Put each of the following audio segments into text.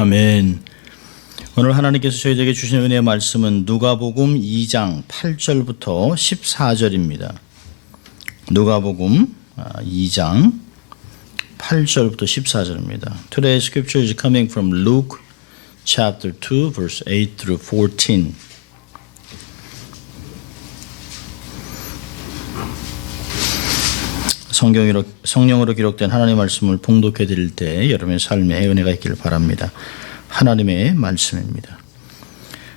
아멘. 오늘 하나님께서 저희에게 주신 은혜의 말씀은 누가복음 2장 8절부터 14절입니다. 누가복음 2장 8절부터 14절입니다. Today's scripture is coming from Luke chapter 2 verse 8 through 14. 성령으로 기록된 하나님의 말씀을 봉독해 드릴 때 여러분의 삶에 은혜가 있기를 바랍니다. 하나님의 말씀입니다.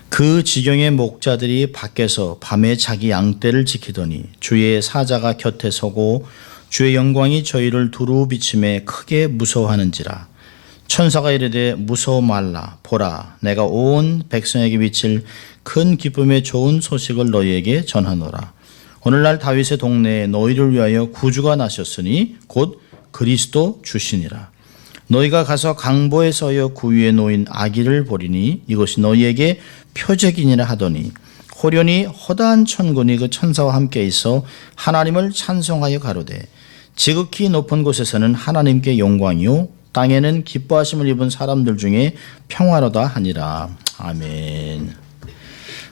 그 지경의 목자들이 밖에서 밤에 자기 양떼를 지키더니 주의 사자가 곁에 서고 주의 영광이 저희를 두루 비침에 크게 무서워하는지라. 천사가 이르되 무서워 말라. 보라, 내가 온 백성에게 미칠 큰 기쁨의 좋은 소식을 너희에게 전하노라. 오늘날 다윗의 동네에 너희를 위하여 구주가 나셨으니 곧 그리스도 주시니라. 너희가 가서 강보에 서여 구유에 놓인 아기를 보리니 이것이 너희에게 표적이니라 하더니 호련히 허다한 천군이 그 천사와 함께 있어 하나님을 찬송하여 가로되 지극히 높은 곳에서는 하나님께 영광이요 땅에는 기뻐하심을 입은 사람들 중에 평화로다 하니라. 아멘.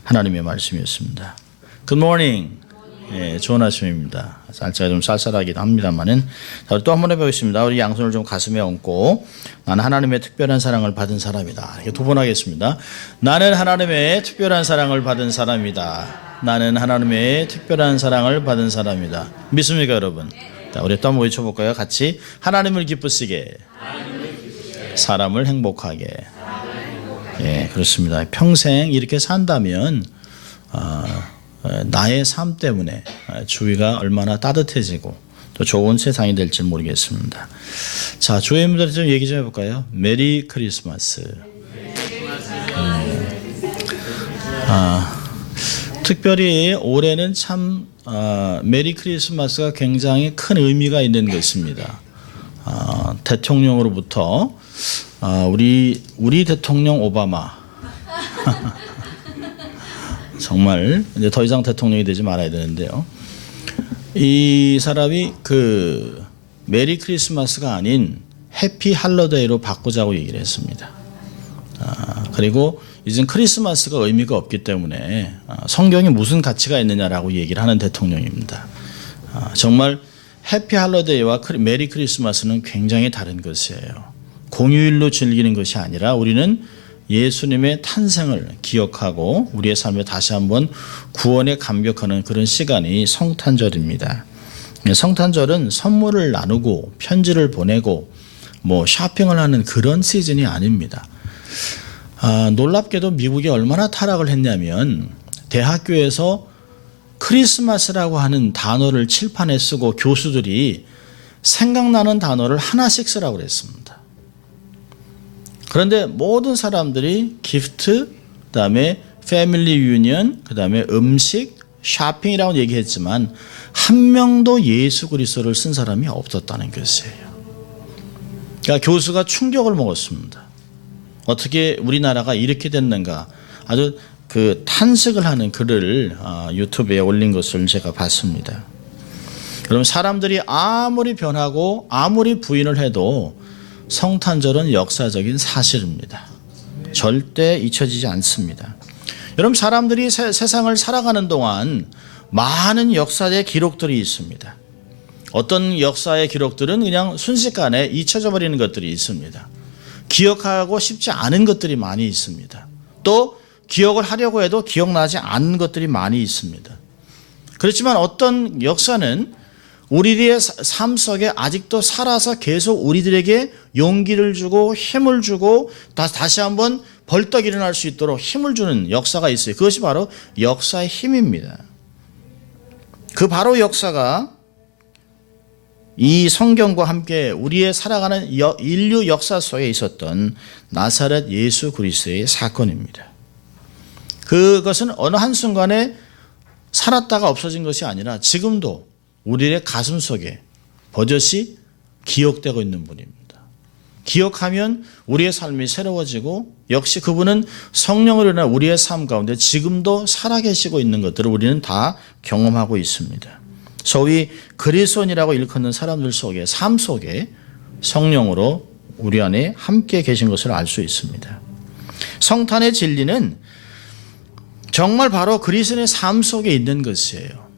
하나님의 말씀이었습니다. Good morning. 예, 좋은 아침입니다. 제가 좀 쌀쌀하기도 합니다만은 또 한 번 해보겠습니다. 우리 양손을 좀 가슴에 얹고 나는 하나님의 특별한 사랑을 받은 사람이다. 이렇게 두 번 하겠습니다. 나는 하나님의 특별한 사랑을 받은 사람이다. 나는 하나님의 특별한 사랑을 받은 사람이다. 믿습니까, 여러분? 자, 우리 또 한번 외쳐볼까요? 같이 하나님을 기쁘시게, 사람을 행복하게. 예, 그렇습니다. 평생 이렇게 산다면 나의 삶 때문에 주위가 얼마나 따뜻해지고 또 좋은 세상이 될지 모르겠습니다. 자, 주위분들 좀 얘기 좀 해볼까요? 메리 크리스마스. 특별히 올해는 참 메리 크리스마스가 굉장히 큰 의미가 있는 것입니다. 대통령으로부터 우리 대통령 오바마 정말 이제 더 이상 대통령이 되지 말아야 되는데요. 이 사람이 그 메리 크리스마스가 아닌 해피 할러데이로 바꾸자고 얘기를 했습니다. 그리고 이젠 크리스마스가 의미가 없기 때문에 성경이 무슨 가치가 있느냐라고 얘기를 하는 대통령입니다. 정말 해피 할러데이와 메리 크리스마스는 굉장히 다른 것이에요. 공휴일로 즐기는 것이 아니라 우리는 예수님의 탄생을 기억하고 우리의 삶에 다시 한번 구원에 감격하는 그런 시간이 성탄절입니다. 성탄절은 선물을 나누고 편지를 보내고 뭐 쇼핑을 하는 그런 시즌이 아닙니다. 놀랍게도 미국이 얼마나 타락을 했냐면 대학교에서 크리스마스라고 하는 단어를 칠판에 쓰고 교수들이 생각나는 단어를 하나씩 쓰라고 그랬습니다. 그런데 모든 사람들이 기프트, 그다음에 패밀리 유니언, 그다음에 음식, 쇼핑이라고 얘기했지만 한 명도 예수 그리스도를 쓴 사람이 없었다는 것이에요. 그러니까 교수가 충격을 먹었습니다. 어떻게 우리나라가 이렇게 됐는가? 아주 그 탄식을 하는 글을 유튜브에 올린 것을 제가 봤습니다. 그럼 사람들이 아무리 변하고 아무리 부인을 해도 성탄절은 역사적인 사실입니다. 절대 잊혀지지 않습니다. 여러분, 사람들이 세상을 살아가는 동안 많은 역사의 기록들이 있습니다. 어떤 역사의 기록들은 그냥 순식간에 잊혀져 버리는 것들이 있습니다. 기억하고 싶지 않은 것들이 많이 있습니다. 또 기억을 하려고 해도 기억나지 않는 것들이 많이 있습니다. 그렇지만 어떤 역사는 우리들의 삶 속에 아직도 살아서 계속 우리들에게 용기를 주고 힘을 주고 다시 한번 벌떡 일어날 수 있도록 힘을 주는 역사가 있어요. 그것이 바로 역사의 힘입니다. 그 바로 역사가 이 성경과 함께 우리의 살아가는 인류 역사 속에 있었던 나사렛 예수 그리스도의 사건입니다. 그것은 어느 한순간에 살았다가 없어진 것이 아니라 지금도 우리의 가슴 속에 버젓이 기억되고 있는 분입니다. 기억하면 우리의 삶이 새로워지고 역시 그분은 성령으로 인한 우리의 삶 가운데 지금도 살아계시고 있는 것들을 우리는 다 경험하고 있습니다. 소위 그리스도인이라고 일컫는 사람들 속에 삶 속에 성령으로 우리 안에 함께 계신 것을 알 수 있습니다. 성탄의 진리는 정말 바로 그리스도인의 삶 속에 있는 것이에요.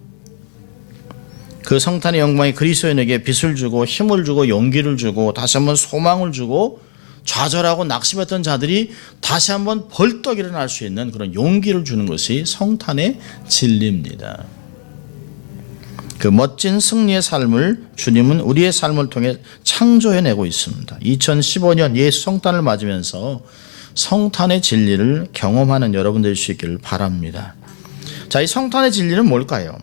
그 성탄의 영광이 그리스도인에게 빛을 주고 힘을 주고 용기를 주고 다시 한번 소망을 주고 좌절하고 낙심했던 자들이 다시 한번 벌떡 일어날 수 있는 그런 용기를 주는 것이 성탄의 진리입니다. 그 멋진 승리의 삶을 주님은 우리의 삶을 통해 창조해내고 있습니다. 2015년 예수 성탄을 맞으면서 성탄의 진리를 경험하는 여러분 될 수 있기를 바랍니다. 자, 이 성탄의 진리는 뭘까요?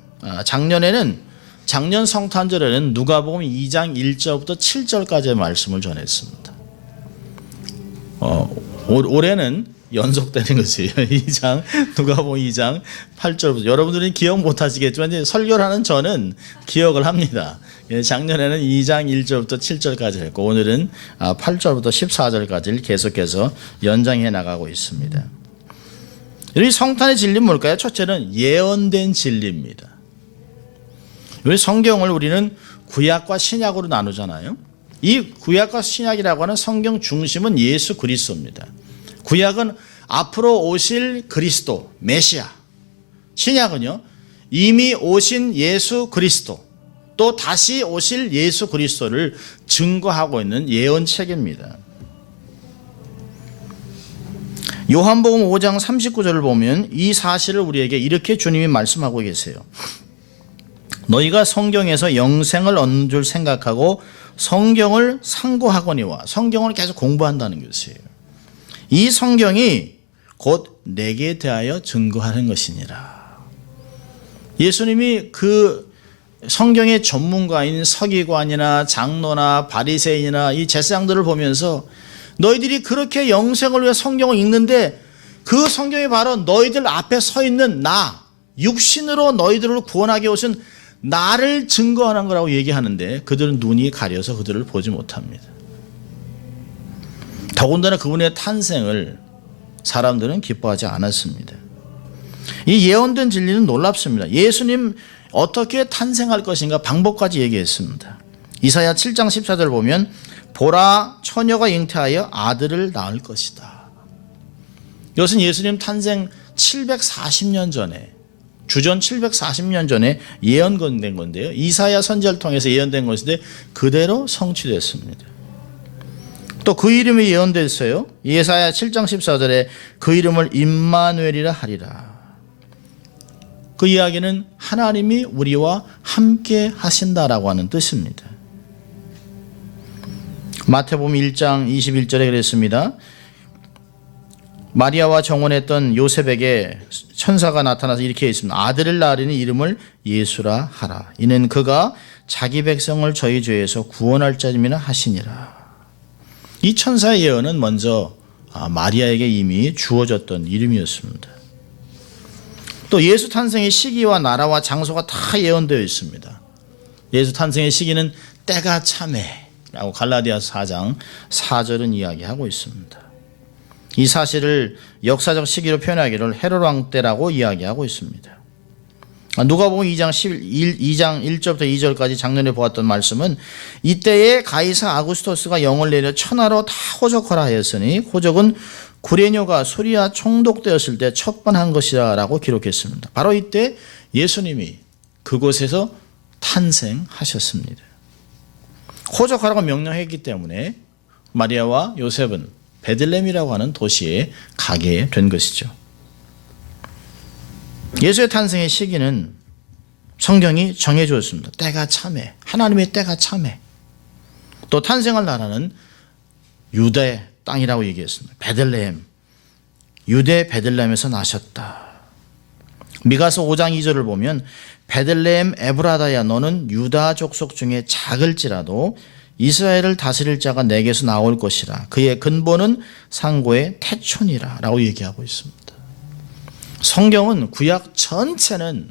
작년 성탄절에는 누가복음 2장 1절부터 7절까지의 말씀을 전했습니다. 올해는 연속되는 것이에요. 누가복음 2장 8절부터. 여러분들은 기억 못하시겠지만 이제 설교를 하는 저는 기억을 합니다. 작년에는 2장 1절부터 7절까지 했고 오늘은 8절부터 14절까지를 계속해서 연장해 나가고 있습니다. 이 성탄의 진리는 뭘까요? 첫째는 예언된 진리입니다. 우리 성경을 우리는 구약과 신약으로 나누잖아요. 이 구약과 신약이라고 하는 성경 중심은 예수 그리스도입니다. 구약은 앞으로 오실 그리스도, 메시아. 신약은요, 이미 오신 예수 그리스도, 또 다시 오실 예수 그리스도를 증거하고 있는 예언책입니다. 요한복음 5장 39절을 보면 이 사실을 우리에게 이렇게 주님이 말씀하고 계세요. 너희가 성경에서 영생을 얻는 줄 생각하고 성경을 상고하거니와, 성경을 계속 공부한다는 것이에요. 이 성경이 곧 내게 대하여 증거하는 것이니라. 예수님이 그 성경의 전문가인 서기관이나 장로나 바리새인이나 이 제사장들을 보면서 너희들이 그렇게 영생을 위해 성경을 읽는데 그 성경이 바로 너희들 앞에 서 있는 나, 육신으로 너희들을 구원하게 오신 나를 증거하는 거라고 얘기하는데 그들은 눈이 가려서 그들을 보지 못합니다. 더군다나 그분의 탄생을 사람들은 기뻐하지 않았습니다. 이 예언된 진리는 놀랍습니다. 예수님 어떻게 탄생할 것인가 방법까지 얘기했습니다. 이사야 7장 14절 보면 보라 처녀가 잉태하여 아들을 낳을 것이다. 이것은 예수님 탄생 740년 전에, 주전 740년 전에 예언된 건데요. 이사야 선지자를 통해서 예언된 것인데 그대로 성취됐습니다. 또 그 이름이 예언됐어요. 예사야 7장 14절에 그 이름을 임마누엘이라 하리라. 그 이야기는 하나님이 우리와 함께 하신다라고 하는 뜻입니다. 마태복음 1장 21절에 그랬습니다. 마리아와 정혼했던 요셉에게 천사가 나타나서 이렇게 했습니다. 아들을 낳으리니 이름을 예수라 하라. 이는 그가 자기 백성을 저희 죄에서 구원할 자임이라 하시니라. 이 천사의 예언은 먼저 마리아에게 이미 주어졌던 이름이었습니다. 또 예수 탄생의 시기와 나라와 장소가 다 예언되어 있습니다. 예수 탄생의 시기는 때가 참해라고 갈라디아서 4장 4절은 이야기하고 있습니다. 이 사실을 역사적 시기로 표현하기를 헤롯 왕 때라고 이야기하고 있습니다. 누가복음 2장 1절부터 2절까지 작년에 보았던 말씀은 이때에 가이사 아구스토스가 영을 내려 천하로 다 호적하라 하였으니 호적은 구레뇨가 수리아 총독되었을 때 첩번한 것이라 라고 기록했습니다. 바로 이때 예수님이 그곳에서 탄생하셨습니다. 호적하라고 명령했기 때문에 마리아와 요셉은 베들레헴이라고 하는 도시에 가게 된 것이죠. 예수의 탄생의 시기는 성경이 정해주었습니다. 때가 참해. 하나님의 때가 참해. 또 탄생할 나라는 유대 땅이라고 얘기했습니다. 베들레헴. 유대 베들레헴에서 나셨다. 미가서 5장 2절을 보면 베들레헴 에브라다야 너는 유다 족속 중에 작을지라도 이스라엘을 다스릴 자가 내게서 나올 것이라. 그의 근본은 상고의 태촌이라 라고 얘기하고 있습니다. 성경은 구약 전체는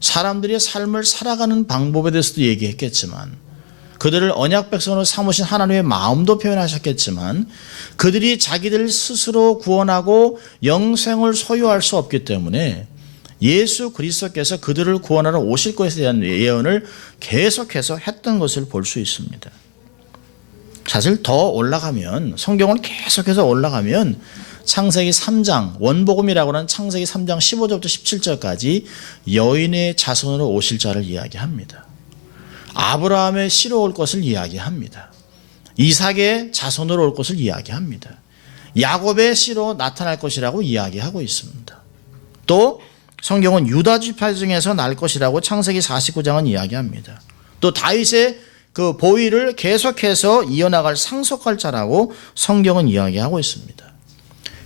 사람들의 삶을 살아가는 방법에 대해서도 얘기했겠지만 그들을 언약 백성으로 삼으신 하나님의 마음도 표현하셨겠지만 그들이 자기들 스스로 구원하고 영생을 소유할 수 없기 때문에 예수 그리스도께서 그들을 구원하러 오실 것에 대한 예언을 계속해서 했던 것을 볼 수 있습니다. 사실 더 올라가면 성경을 계속해서 올라가면 창세기 3장 원복음이라고 하는 창세기 3장 15절부터 17절까지 여인의 자손으로 오실 자를 이야기합니다. 아브라함의 씨로 올 것을 이야기합니다. 이삭의 자손으로 올 것을 이야기합니다. 야곱의 씨로 나타날 것이라고 이야기하고 있습니다. 또 성경은 유다 지파 중에서 날 것이라고 창세기 49장은 이야기합니다. 또 다윗의 그 보위를 계속해서 이어나갈 상속할 자라고 성경은 이야기하고 있습니다.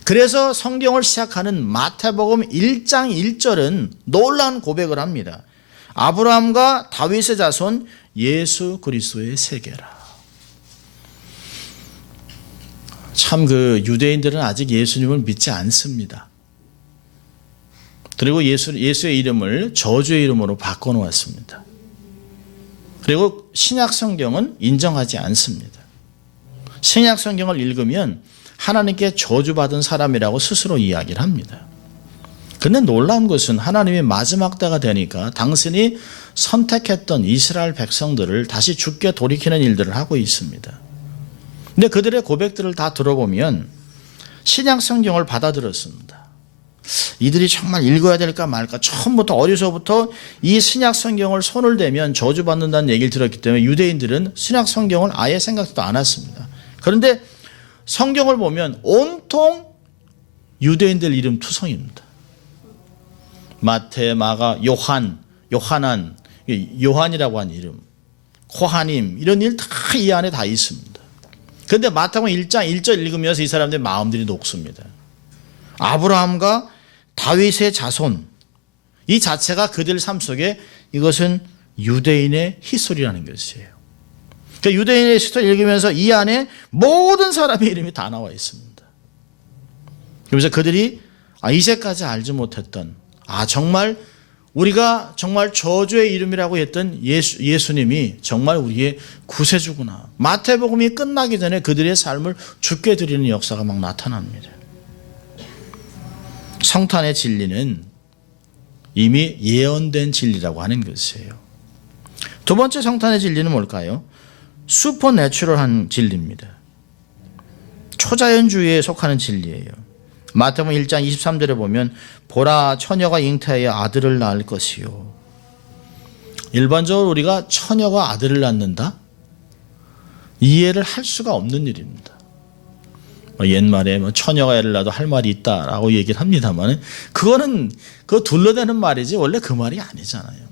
그래서 성경을 시작하는 마태복음 1장 1절은 놀라운 고백을 합니다. 아브라함과 다윗의 자손 예수 그리스도의 세계라. 참 그 유대인들은 아직 예수님을 믿지 않습니다. 그리고 예수의 이름을 저주의 이름으로 바꿔놓았습니다. 그리고 신약 성경은 인정하지 않습니다. 신약 성경을 읽으면 하나님께 저주받은 사람이라고 스스로 이야기를 합니다. 그런데 놀라운 것은 하나님이 마지막 때가 되니까 당신이 선택했던 이스라엘 백성들을 다시 죽게 돌이키는 일들을 하고 있습니다. 근데 그들의 고백들을 다 들어보면 신약 성경을 받아들였습니다. 이들이 정말 읽어야 될까 말까 처음부터 어려서부터 이 신약 성경을 손을 대면 저주받는다는 얘기를 들었기 때문에 유대인들은 신약 성경을 아예 생각도 안 했습니다. 그런데 성경을 보면 온통 유대인들 이름 투성입니다. 마태, 마가, 요한안, 요한이라고 하는 이름, 코하님 이런 일 다 이 안에 다 있습니다. 그런데 마태복음 1장 1절 읽으면서 이 사람들의 마음들이 녹습니다. 아브라함과 다윗의 자손 이 자체가 그들 삶 속에 이것은 유대인의 히스토리라는 것이에요. 그러니까 유대인의 히스토리 읽으면서 이 안에 모든 사람의 이름이 다 나와 있습니다. 그래서 그들이 이제까지 알지 못했던 정말 우리가 정말 저주의 이름이라고 했던 예수님이 정말 우리의 구세주구나. 마태복음이 끝나기 전에 그들의 삶을 죽게 드리는 역사가 막 나타납니다. 성탄의 진리는 이미 예언된 진리라고 하는 것이에요. 두 번째 성탄의 진리는 뭘까요? 슈퍼내추럴한 진리입니다. 초자연주의에 속하는 진리예요. 마태복음 1장 23절에 보면 보라 처녀가 잉태하여 아들을 낳을 것이요. 일반적으로 우리가 처녀가 아들을 낳는다? 이해를 할 수가 없는 일입니다. 옛말에 처녀가 애를 낳아도 할 말이 있다라고 얘기를 합니다만 그거는 그거 둘러대는 말이지 원래 그 말이 아니잖아요.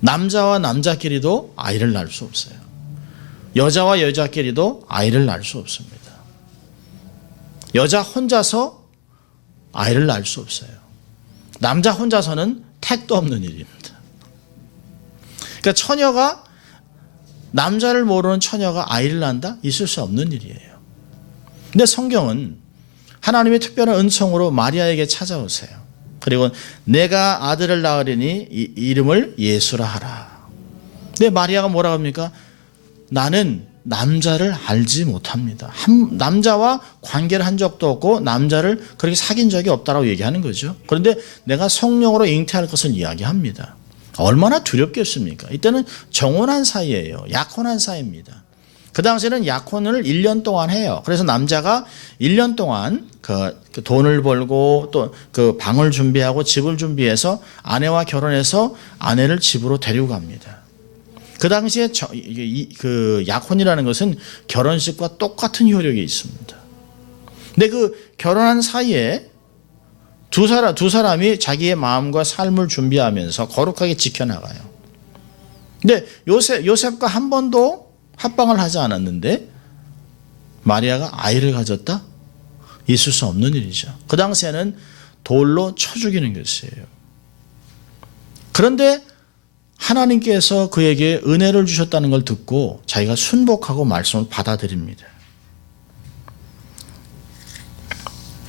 남자와 남자끼리도 아이를 낳을 수 없어요. 여자와 여자끼리도 아이를 낳을 수 없습니다. 여자 혼자서 아이를 낳을 수 없어요. 남자 혼자서는 택도 없는 일입니다. 그러니까 처녀가 남자를 모르는 처녀가 아이를 낳는다? 있을 수 없는 일이에요. 근데 성경은 하나님의 특별한 은총으로 마리아에게 찾아오세요. 그리고 내가 아들을 낳으리니 이름을 예수라 하라. 근데 마리아가 뭐라고 합니까? 나는 남자를 알지 못합니다. 남자와 관계를 한 적도 없고 남자를 그렇게 사귄 적이 없다라고 얘기하는 거죠. 그런데 내가 성령으로 잉태할 것을 이야기합니다. 얼마나 두렵겠습니까? 이때는 정혼한 사이예요. 약혼한 사이입니다. 그 당시에는 약혼을 1년 동안 해요. 그래서 남자가 1년 동안 그 돈을 벌고 또 그 방을 준비하고 집을 준비해서 아내와 결혼해서 아내를 집으로 데리고 갑니다. 그 당시에 그 약혼이라는 것은 결혼식과 똑같은 효력이 있습니다. 근데 그 결혼한 사이에 두 사람이 자기의 마음과 삶을 준비하면서 거룩하게 지켜나가요. 근데 요셉과 한 번도 합방을 하지 않았는데 마리아가 아이를 가졌다? 있을 수 없는 일이죠. 그 당시에는 돌로 쳐 죽이는 것이에요. 그런데 하나님께서 그에게 은혜를 주셨다는 걸 듣고 자기가 순복하고 말씀을 받아들입니다.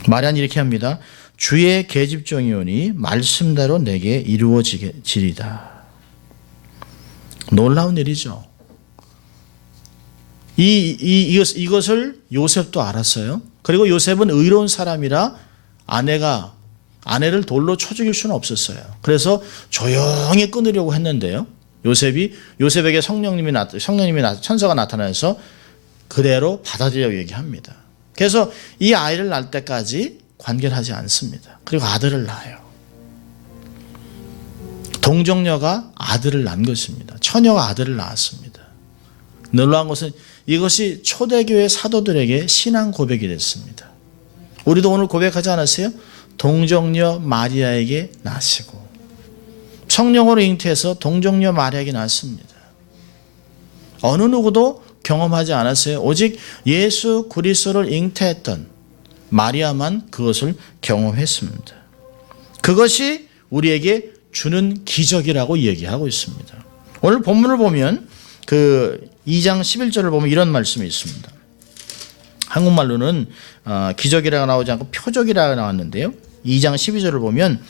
마리아는 이렇게 합니다. 주의 계집종이오니 말씀대로 내게 이루어지리다. 놀라운 일이죠. 이것을 요셉도 알았어요. 그리고 요셉은 의로운 사람이라 아내를 돌로 쳐 죽일 수는 없었어요. 그래서 조용히 끊으려고 했는데요. 요셉에게 천사가 나타나서 그대로 받아들이라고 얘기합니다. 그래서 이 아이를 낳을 때까지 관계를 하지 않습니다. 그리고 아들을 낳아요. 동정녀가 아들을 낳은 것입니다. 처녀가 아들을 낳았습니다. 놀라운 것은 이것이 초대교회 사도들에게 신앙 고백이 됐습니다. 우리도 오늘 고백하지 않았어요? 동정녀 마리아에게 낳으시고 성령으로 잉태해서 동정녀 마리아에게 낳았습니다. 어느 누구도 경험하지 않았어요. 오직 예수 그리스도를 잉태했던 마리아만 그것을 경험했습니다. 그것이 우리에게 주는 기적이라고 얘기하고 있습니다. 오늘 본문을 보면 그 2장 11절을 보면 이런 말씀이 있습니다. 한국말로는 기적이라고 나오지 않고 표적이라고 나왔는데요. 2장 12절을 보면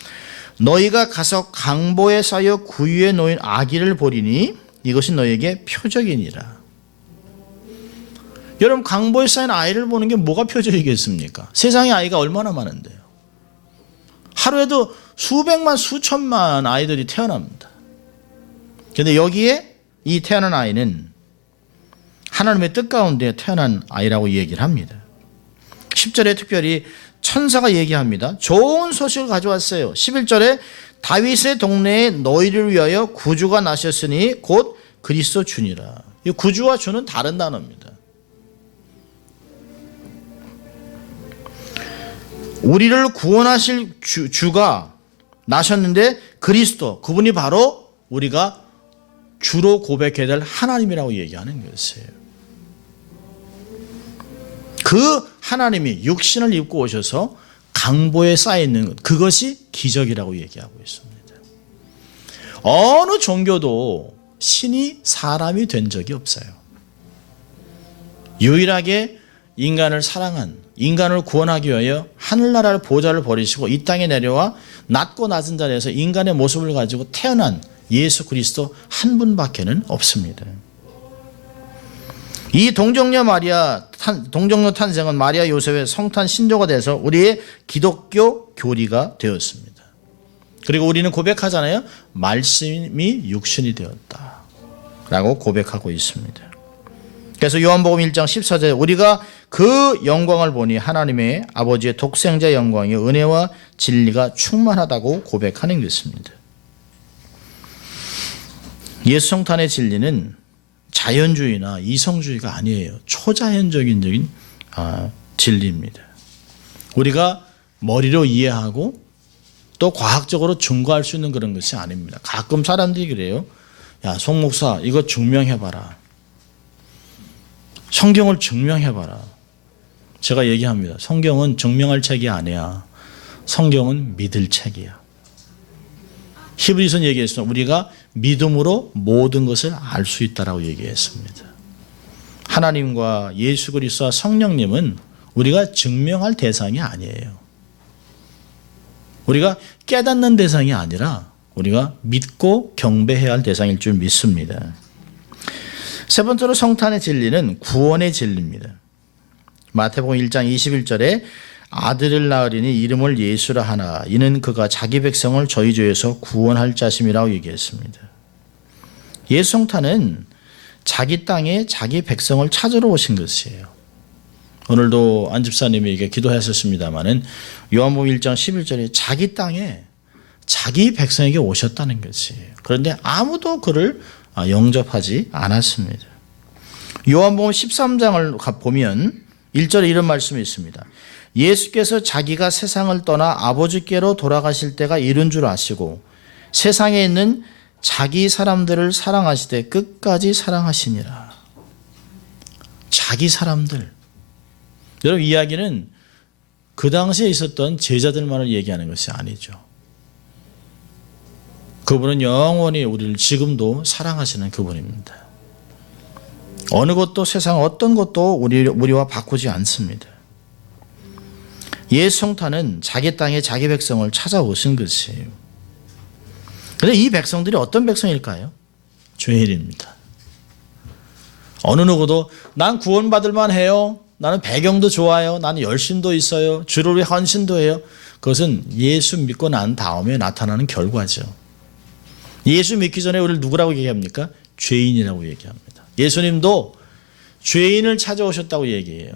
너희가 가서 강보에 쌓여 구유에 놓인 아기를 보리니 이것이 너희에게 표적이니라. 여러분, 강보에 쌓인 아이를 보는 게 뭐가 표적이겠습니까? 세상에 아이가 얼마나 많은데요. 하루에도 수백만 수천만 아이들이 태어납니다. 그런데 여기에 이 태어난 아이는 하나님의 뜻 가운데 태어난 아이라고 얘기를 합니다. 10절에 특별히 천사가 얘기합니다. 좋은 소식을 가져왔어요. 11절에 다윗의 동네에 너희를 위하여 구주가 나셨으니 곧 그리스도 주니라. 이 구주와 주는 다른 단어입니다. 우리를 구원하실 주가 나셨는데 그리스도, 그분이 바로 우리가 주로 고백해야 될 하나님이라고 얘기하는 것이에요. 그 하나님이 육신을 입고 오셔서 강보에 쌓여있는 것, 그것이 기적이라고 얘기하고 있습니다. 어느 종교도 신이 사람이 된 적이 없어요. 유일하게 인간을 사랑한, 인간을 구원하기 위하여 하늘나라를 보좌를 버리시고 이 땅에 내려와 낮고 낮은 자리에서 인간의 모습을 가지고 태어난 예수 그리스도 한 분밖에는 없습니다. 이 동정녀 탄생은 마리아 요셉의 성탄 신조가 돼서 우리의 기독교 교리가 되었습니다. 그리고 우리는 고백하잖아요. 말씀이 육신이 되었다 라고 고백하고 있습니다. 그래서 요한복음 1장 14절에 우리가 그 영광을 보니 하나님의 아버지의 독생자 영광이 은혜와 진리가 충만하다고 고백하는 것입니다. 예수 성탄의 진리는 자연주의나 이성주의가 아니에요. 초자연적인 진리입니다. 우리가 머리로 이해하고 또 과학적으로 증거할 수 있는 그런 것이 아닙니다. 가끔 사람들이 그래요. 야, 송 목사 이거 증명해봐라. 성경을 증명해봐라. 제가 얘기합니다. 성경은 증명할 책이 아니야. 성경은 믿을 책이야. 히브리서는 얘기했습니다. 우리가 믿음으로 모든 것을 알 수 있다라고 얘기했습니다. 하나님과 예수 그리스도와 성령님은 우리가 증명할 대상이 아니에요. 우리가 깨닫는 대상이 아니라 우리가 믿고 경배해야 할 대상일 줄 믿습니다. 세 번째로 성탄의 진리는 구원의 진리입니다. 마태복음 1장 21절에 아들을 낳으리니 이름을 예수라 하나 이는 그가 자기 백성을 저희 죄에서 구원할 자심이라고 얘기했습니다. 예수 성탄은 자기 땅에 자기 백성을 찾으러 오신 것이에요. 오늘도 안 집사님에게 기도하셨습니다마는 요한복음 1장 11절에 자기 땅에 자기 백성에게 오셨다는 것이에요. 그런데 아무도 그를 영접하지 않았습니다. 요한복음 13장을 보면 1절에 이런 말씀이 있습니다. 예수께서 자기가 세상을 떠나 아버지께로 돌아가실 때가 이른 줄 아시고 세상에 있는 자기 사람들을 사랑하시되 끝까지 사랑하시니라. 자기 사람들. 여러분, 이야기는 그 당시에 있었던 제자들만을 얘기하는 것이 아니죠. 그분은 영원히 우리를 지금도 사랑하시는 그분입니다. 어느 것도 세상 어떤 것도 우리와 바꾸지 않습니다. 예수 성탄은 자기 땅에 자기 백성을 찾아오신 것이에요. 그런데 이 백성들이 어떤 백성일까요? 죄인입니다. 어느 누구도 난 구원받을 만해요. 나는 배경도 좋아요. 나는 열심도 있어요. 주를 위해 헌신도 해요. 그것은 예수 믿고 난 다음에 나타나는 결과죠. 예수 믿기 전에 우리를 누구라고 얘기합니까? 죄인이라고 얘기합니다. 예수님도 죄인을 찾아오셨다고 얘기해요.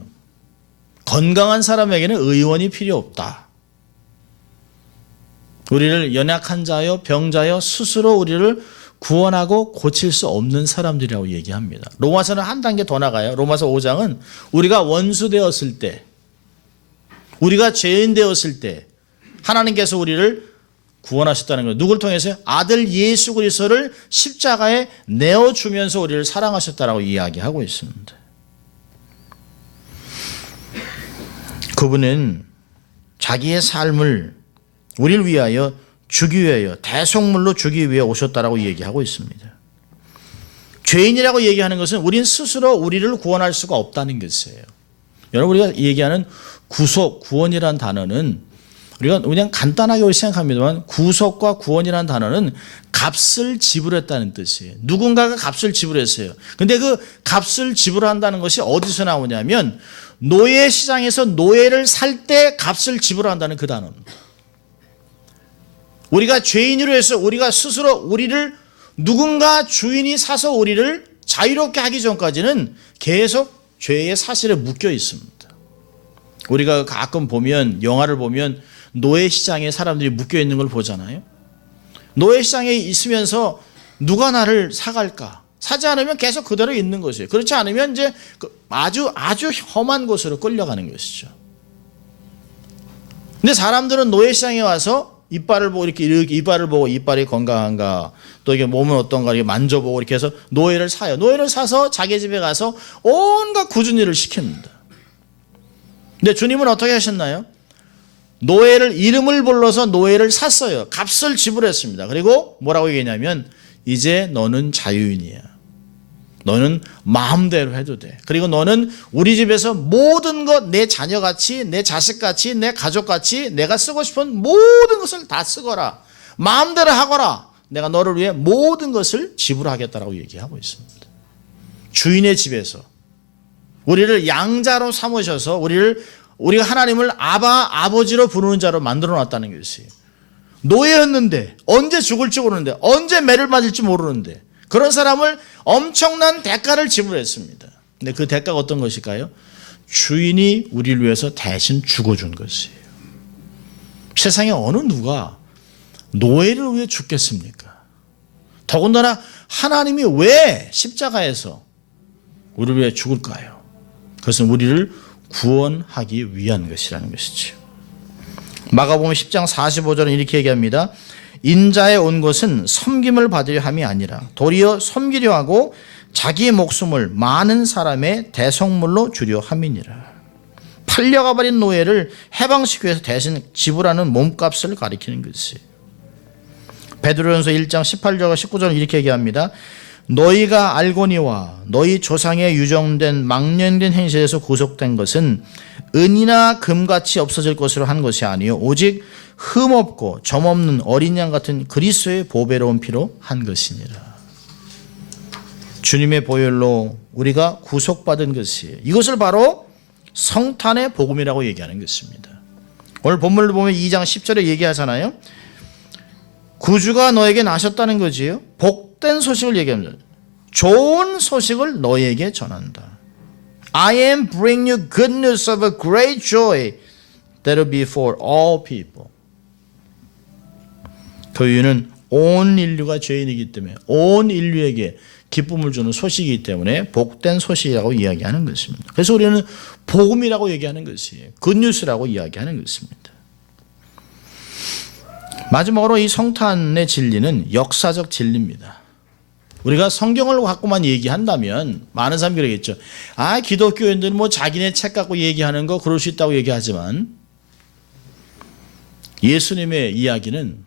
건강한 사람에게는 의원이 필요 없다. 우리를 연약한 자여 병자여 스스로 우리를 구원하고 고칠 수 없는 사람들이라고 얘기합니다. 로마서는 한 단계 더 나가요. 로마서 5장은 우리가 원수 되었을 때, 우리가 죄인 되었을 때 하나님께서 우리를 구원하셨다는 거예요. 누굴 통해서요? 아들 예수 그리스도를 십자가에 내어주면서 우리를 사랑하셨다라고 이야기하고 있습니다. 그분은 자기의 삶을 우리를 위하여 주기 위하여 대속물로 주기 위해 오셨다라고 얘기하고 있습니다. 죄인이라고 얘기하는 것은 우린 스스로 우리를 구원할 수가 없다는 것이에요. 여러분 우리가 얘기하는 구속, 구원이라는 단어는 우리가 그냥 간단하게 생각합니다만 구속과 구원이라는 단어는 값을 지불했다는 뜻이에요. 누군가가 값을 지불했어요. 근데 그 값을 지불한다는 것이 어디서 나오냐면 노예 시장에서 노예를 살 때 값을 지불한다는 그 단어입니다. 우리가 죄인으로 해서 우리가 스스로 우리를 누군가 주인이 사서 우리를 자유롭게 하기 전까지는 계속 죄의 사실에 묶여 있습니다. 우리가 가끔 보면 영화를 보면 노예 시장에 사람들이 묶여 있는 걸 보잖아요. 노예 시장에 있으면서 누가 나를 사갈까? 사지 않으면 계속 그대로 있는 것이에요. 그렇지 않으면 이제 아주 험한 곳으로 끌려가는 것이죠. 근데 사람들은 노예 시장에 와서 이빨을 보고 이렇게 이빨을 보고 이빨이 건강한가, 또 이게 몸은 어떤가 이렇게 만져보고 이렇게 해서 노예를 사요. 노예를 사서 자기 집에 가서 온갖 굳은 일을 시킵니다. 근데 주님은 어떻게 하셨나요? 노예를 이름을 불러서 노예를 샀어요. 값을 지불했습니다. 그리고 뭐라고 얘기했냐면 이제 너는 자유인이야. 너는 마음대로 해도 돼. 그리고 너는 우리 집에서 모든 것, 내 자녀같이, 내 자식같이, 내 가족같이 내가 쓰고 싶은 모든 것을 다 쓰거라. 마음대로 하거라. 내가 너를 위해 모든 것을 지불하겠다라고 얘기하고 있습니다. 주인의 집에서 우리를 양자로 삼으셔서 우리가 하나님을 아버지로 부르는 자로 만들어 놨다는 것이에요. 노예였는데 언제 죽을지 모르는데 언제 매를 맞을지 모르는데 그런 사람을 엄청난 대가를 지불했습니다. 근데 그 대가가 어떤 것일까요? 주인이 우리를 위해서 대신 죽어준 것이에요. 세상에 어느 누가 노예를 위해 죽겠습니까? 더군다나 하나님이 왜 십자가에서 우리를 위해 죽을까요? 그것은 우리를 구원하기 위한 것이라는 것이죠. 마가복음 10장 45절은 이렇게 얘기합니다. 인자에 온 것은 섬김을 받으려 함이 아니라 도리어 섬기려 하고 자기의 목숨을 많은 사람의 대속물로 주려 함이니라. 팔려가 버린 노예를 해방시키기 위해서 대신 지불하는 몸값을 가리키는 것이에요. 베드로전서 1장 18절과 19절은 이렇게 얘기합니다. 너희가 알거니와 너희 조상의 유정된 망령된 행실에서 구속된 것은 은이나 금같이 없어질 것으로 한 것이 아니요 오직 흠없고 점없는 어린 양 같은 그리스도의 보배로운 피로 한 것이니라. 주님의 보혈로 우리가 구속받은 것이에요. 이것을 바로 성탄의 복음이라고 얘기하는 것입니다. 오늘 본문을 보면 2장 10절에 얘기하잖아요. 구주가 너에게 나셨다는 거지요. 복된 소식을 얘기합니다. 좋은 소식을 너에게 전한다. I am bringing you good news of a great joy that will be for all people. 그 이유는 온 인류가 죄인이기 때문에 온 인류에게 기쁨을 주는 소식이기 때문에 복된 소식이라고 이야기하는 것입니다. 그래서 우리는 복음이라고 얘기하는 것이에요. 굿뉴스라고 이야기하는 것입니다. 마지막으로 이 성탄의 진리는 역사적 진리입니다. 우리가 성경을 갖고만 얘기한다면 많은 사람들이 그러겠죠. 기독교인들은 뭐 자기네 책 갖고 얘기하는 거 그럴 수 있다고 얘기하지만 예수님의 이야기는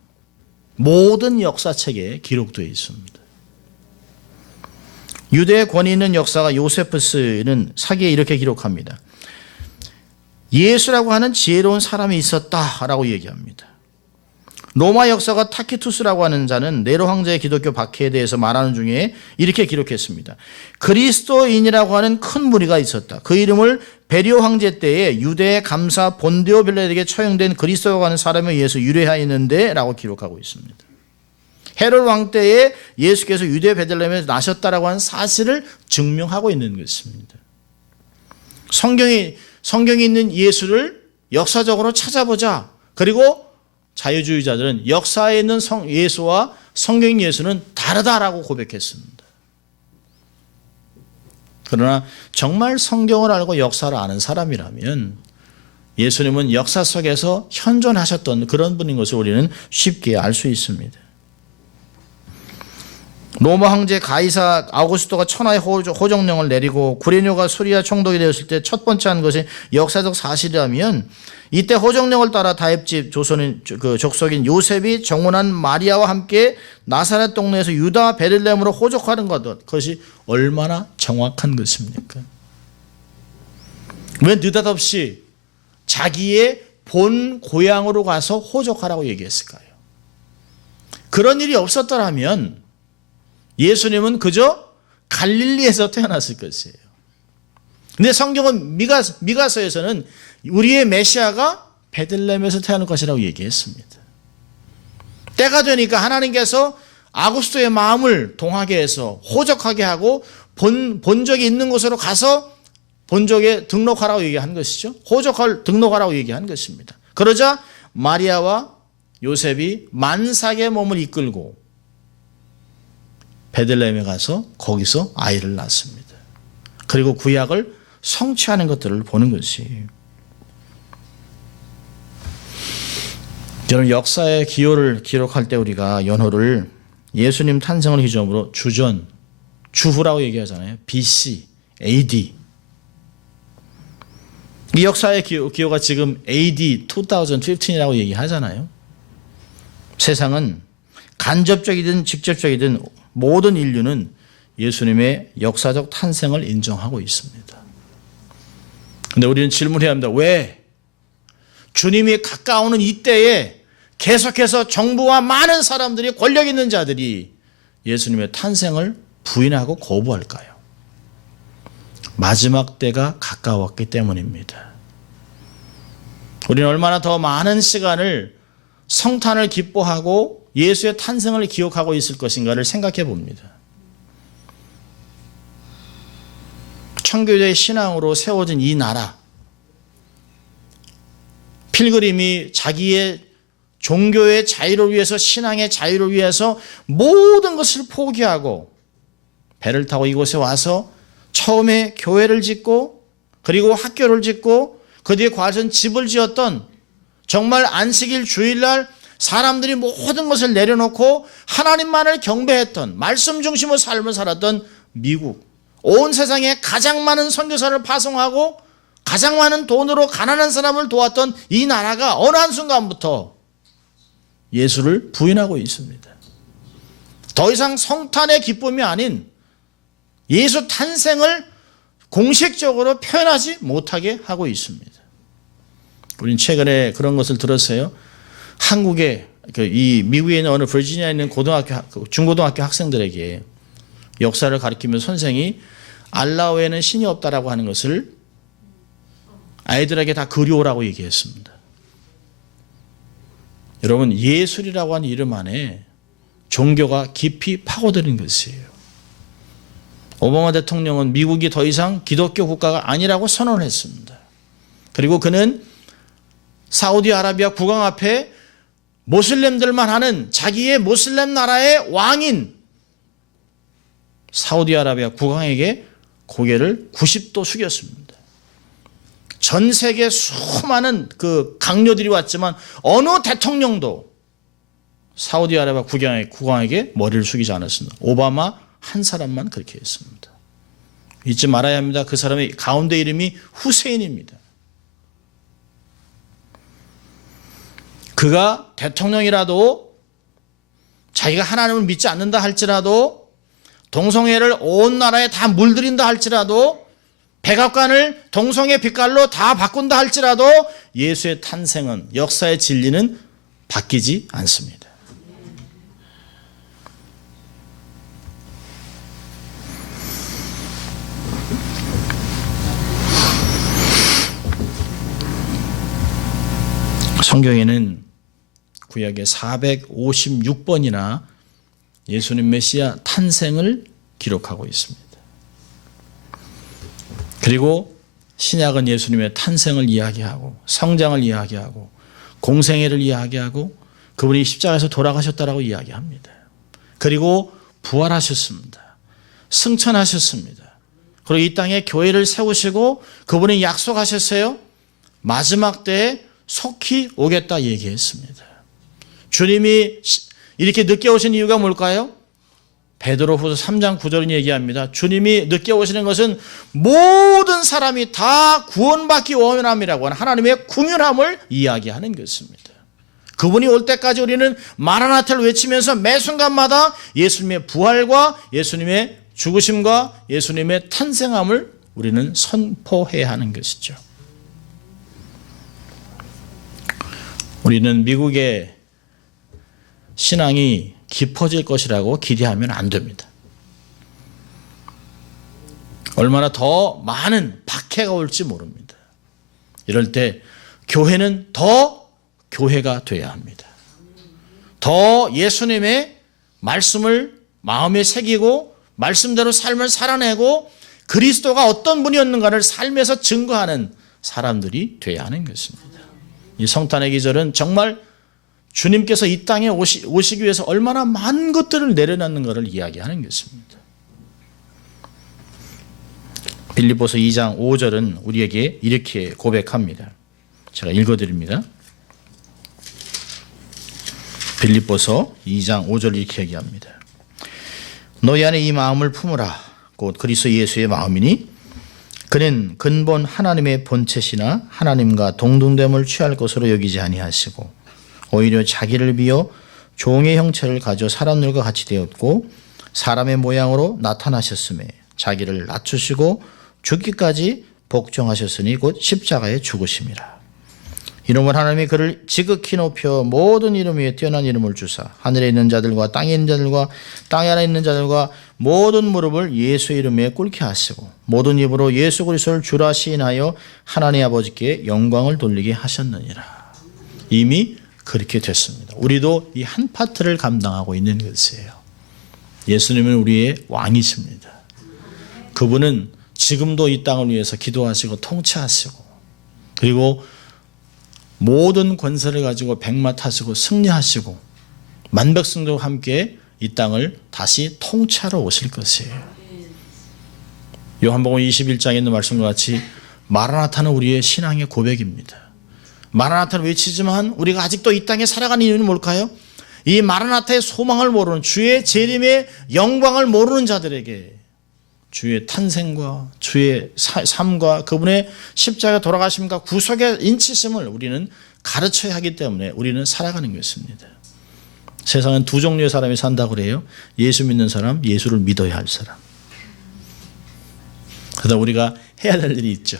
모든 역사책에 기록되어 있습니다. 유대의 권위 있는 역사가 요세푸스는 사기에 이렇게 기록합니다. 예수라고 하는 지혜로운 사람이 있었다라고 얘기합니다. 로마 역사가 타키투스라고 하는 자는 네로 황제의 기독교 박해에 대해서 말하는 중에 이렇게 기록했습니다. 그리스도인이라고 하는 큰 무리가 있었다. 그 이름을 베리오 황제 때에 유대의 감사 본디오 빌라에게 처형된 그리스도라고 하는 사람에 의해서 유래하였는데 라고 기록하고 있습니다. 헤롯 왕 때에 예수께서 유대 베들레헴에서 나셨다라고 하는 사실을 증명하고 있는 것입니다. 성경에 있는 예수를 역사적으로 찾아보자. 그리고 자유주의자들은 역사에 있는 예수와 성경 예수는 다르다라고 고백했습니다. 그러나 정말 성경을 알고 역사를 아는 사람이라면 예수님은 역사 속에서 현존하셨던 그런 분인 것을 우리는 쉽게 알 수 있습니다. 로마 황제 가이사 아우구스토가 천하의 호정령을 내리고 구레뇨가 수리아 총독이 되었을 때 첫 번째 한 것이 역사적 사실이라면 이때 호정령을 따라 다입집 조선인 족속인 요셉이 정혼한 마리아와 함께 나사렛 동네에서 유다 베들레헴으로 호족하는 것, 그것이 얼마나 정확한 것입니까? 왜 느닷없이 자기의 본 고향으로 가서 호족하라고 얘기했을까요? 그런 일이 없었더라면 예수님은 그저 갈릴리에서 태어났을 것이에요. 근데 성경은 미가서에서는 우리의 메시아가 베들레헴에서 태어날 것이라고 얘기했습니다. 때가 되니까 하나님께서 아구스토의 마음을 동하게 해서 호적하게 하고 본적이 있는 곳으로 가서 본적에 등록하라고 얘기한 것이죠. 호적을 등록하라고 얘기한 것입니다. 그러자 마리아와 요셉이 만삭의 몸을 이끌고 베들레헴에 가서 거기서 아이를 낳습니다. 그리고 구약을 성취하는 것들을 보는 것이, 저는 역사의 기호를 기록할 때 우리가 연호를 예수님 탄생을 기점으로 주후라고 얘기하잖아요. BC, AD. 이 역사의 기호가 지금 AD 2015이라고 얘기하잖아요. 세상은 간접적이든 직접적이든 모든 인류는 예수님의 역사적 탄생을 인정하고 있습니다. 그런데 우리는 질문해야 합니다. 왜 주님이 가까우는 이때에 계속해서 정부와 많은 사람들이, 권력 있는 자들이 예수님의 탄생을 부인하고 거부할까요? 마지막 때가 가까웠기 때문입니다. 우리는 얼마나 더 많은 시간을 성탄을 기뻐하고 예수의 탄생을 기억하고 있을 것인가를 생각해 봅니다. 청교도의 신앙으로 세워진 이 나라, 필그림이 자기의 종교의 자유를 위해서, 신앙의 자유를 위해서 모든 것을 포기하고 배를 타고 이곳에 와서 처음에 교회를 짓고 그리고 학교를 짓고 그 뒤에 과연 집을 지었던, 정말 안식일 주일날 사람들이 모든 것을 내려놓고 하나님만을 경배했던, 말씀 중심의 삶을 살았던 미국, 온 세상에 가장 많은 선교사를 파송하고 가장 많은 돈으로 가난한 사람을 도왔던 이 나라가 어느 한순간부터 예수를 부인하고 있습니다. 더 이상 성탄의 기쁨이 아닌 예수 탄생을 공식적으로 표현하지 못하게 하고 있습니다. 우린 최근에 그런 것을 들었어요. 한국에, 이 미국에 있는 어느 버지니아에 있는 중고등학교 학생들에게 역사를 가르치면서 선생이 알라 외에는 신이 없다라고 하는 것을 아이들에게 다 그려오라고 얘기했습니다. 여러분, 예술이라고 하는 이름 안에 종교가 깊이 파고드는 것이에요. 오바마 대통령은 미국이 더 이상 기독교 국가가 아니라고 선언을 했습니다. 그리고 그는 사우디아라비아 국왕 앞에 모슬렘들만 하는 자기의 모슬렘 나라의 왕인 사우디아라비아 국왕에게 고개를 90도 숙였습니다. 전 세계 수많은 그 강요들이 왔지만 어느 대통령도 사우디아라비아 국왕에게 머리를 숙이지 않았습니다. 오바마 한 사람만 그렇게 했습니다. 잊지 말아야 합니다. 그 사람의 가운데 이름이 후세인입니다. 그가 대통령이라도, 자기가 하나님을 믿지 않는다 할지라도, 동성애를 온 나라에 다 물들인다 할지라도, 백악관을 동성애 빛깔로 다 바꾼다 할지라도 예수의 탄생은, 역사의 진리는 바뀌지 않습니다. 성경에는 구약에 456번이나 예수님 메시아 탄생을 기록하고 있습니다. 그리고 신약은 예수님의 탄생을 이야기하고 성장을 이야기하고 공생애를 이야기하고 그분이 십자가에서 돌아가셨다라고 이야기합니다. 그리고 부활하셨습니다. 승천하셨습니다. 그리고 이 땅에 교회를 세우시고 그분이 약속하셨어요. 마지막 때에 속히 오겠다 얘기했습니다. 주님이 이렇게 늦게 오신 이유가 뭘까요? 베드로후서 3장 9절은 얘기합니다. 주님이 늦게 오시는 것은 모든 사람이 다 구원받기 원함이라고 하는 하나님의 궁율함을 이야기하는 것입니다. 그분이 올 때까지 우리는 마라나타를 외치면서 매 순간마다 예수님의 부활과 예수님의 죽으심과 예수님의 탄생함을 우리는 선포해야 하는 것이죠. 우리는 미국의 신앙이 깊어질 것이라고 기대하면 안 됩니다. 얼마나 더 많은 박해가 올지 모릅니다. 이럴 때 교회는 더 교회가 되어야 합니다. 더 예수님의 말씀을 마음에 새기고 말씀대로 삶을 살아내고 그리스도가 어떤 분이었는가를 삶에서 증거하는 사람들이 되어야 하는 것입니다. 이 성탄의 기절은 정말 주님께서 이 땅에 오시기 위해서 얼마나 많은 것들을 내려놨는가를 이야기하는 것입니다. 빌립보서 2장 5절은 우리에게 이렇게 고백합니다. 제가 읽어드립니다. 빌립보서 2장 5절 이렇게 얘기합니다. 너희 안에 이 마음을 품으라. 곧 그리스도 예수의 마음이니 그는 근본 하나님의 본체시나 하나님과 동등됨을 취할 것으로 여기지 아니하시고 오히려 자기를 비어 종의 형체를 가져 사람들과 같이 되었고 사람의 모양으로 나타나셨음에 자기를 낮추시고 죽기까지 복종하셨으니 곧 십자가에 죽으심이라. 이름을 하나님이 그를 지극히 높여 모든 이름 위에 뛰어난 이름을 주사 하늘에 있는 자들과 땅에 있는 자들과 땅 안에 있는 자들과 모든 무릎을 예수의 이름에 꿇게 하시고 모든 입으로 예수 그리스도를 주라 시인하여 하나님 아버지께 영광을 돌리게 하셨느니라. 이미 그렇게 됐습니다. 우리도 이 한 파트를 감당하고 있는 것이에요. 예수님은 우리의 왕이십니다. 그분은 지금도 이 땅을 위해서 기도하시고 통치하시고 그리고 모든 권세를 가지고 백마 타시고 승리하시고 만백성들과 함께 이 땅을 다시 통치하러 오실 것이에요. 요한복음 21장에 있는 말씀과 같이 마라나타는 우리의 신앙의 고백입니다. 마라나타를 외치지만 우리가 아직도 이 땅에 살아가는 이유는 뭘까요? 이 마라나타의 소망을 모르는 주의 재림의 영광을 모르는 자들에게 주의 탄생과 주의 삶과 그분의 십자가 돌아가심과 구속의 인치심을 우리는 가르쳐야 하기 때문에 우리는 살아가는 것입니다. 세상은 두 종류의 사람이 산다고 그래요. 예수 믿는 사람, 예수를 믿어야 할 사람. 그러다 우리가 해야 될 일이 있죠.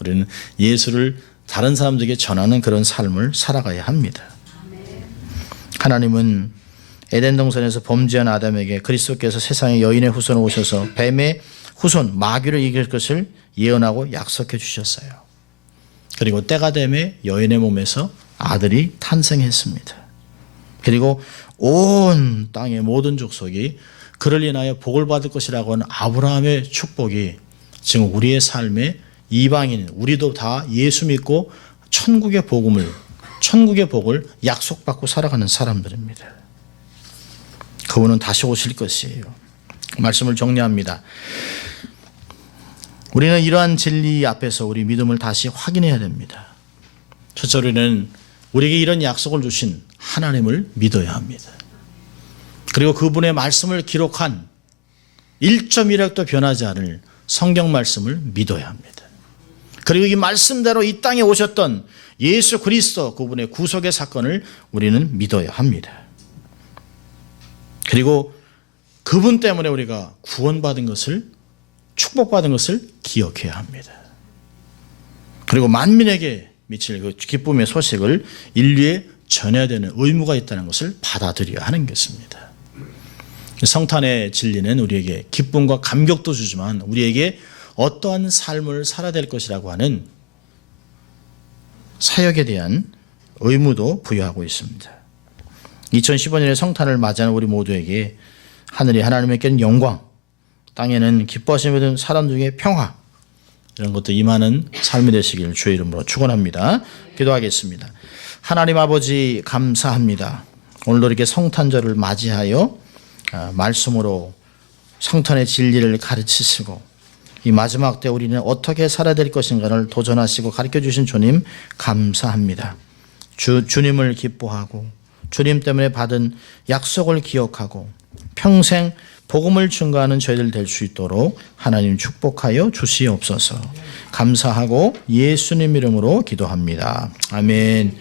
우리는 예수를 다른 사람들에게 전하는 그런 삶을 살아가야 합니다. 하나님은 에덴 동산에서 범죄한 아담에게 그리스도께서 세상에 여인의 후손을 오셔서 뱀의 후손 마귀를 이길 것을 예언하고 약속해 주셨어요. 그리고 때가 되매 여인의 몸에서 아들이 탄생했습니다. 그리고 온 땅의 모든 족속이 그를 인하여 복을 받을 것이라고 하는 아브라함의 축복이 지금 우리의 삶에 이방인 우리도 다 예수 믿고 천국의 복을 약속받고 살아가는 사람들입니다. 그분은 다시 오실 것이에요. 말씀을 정리합니다. 우리는 이러한 진리 앞에서 우리 믿음을 다시 확인해야 됩니다. 첫째로는 우리에게 이런 약속을 주신 하나님을 믿어야 합니다. 그리고 그분의 말씀을 기록한 1.1획도 변하지 않을 성경 말씀을 믿어야 합니다. 그리고 이 말씀대로 이 땅에 오셨던 예수 그리스도 그분의 구속의 사건을 우리는 믿어야 합니다. 그리고 그분 때문에 우리가 구원받은 것을 축복받은 것을 기억해야 합니다. 그리고 만민에게 미칠 그 기쁨의 소식을 인류에 전해야 되는 의무가 있다는 것을 받아들여야 하는 것입니다. 성탄의 진리는 우리에게 기쁨과 감격도 주지만 우리에게 어떠한 삶을 살아야 될 것이라고 하는 사역에 대한 의무도 부여하고 있습니다. 2015년에 성탄을 맞이하는 우리 모두에게 하늘이 하나님께는 영광, 땅에는 기뻐하시며 든 사람 중에 평화, 이런 것도 임하는 삶이 되시길 주의 이름으로 축원합니다. 기도하겠습니다. 하나님 아버지 감사합니다. 오늘도 이렇게 성탄절을 맞이하여 말씀으로 성탄의 진리를 가르치시고 이 마지막 때 우리는 어떻게 살아야 될 것인가를 도전하시고 가르쳐 주신 주님 감사합니다. 주님을 기뻐하고 주님 때문에 받은 약속을 기억하고 평생 복음을 증거하는 저희들 될 수 있도록 하나님 축복하여 주시옵소서. 감사하고 예수님 이름으로 기도합니다. 아멘.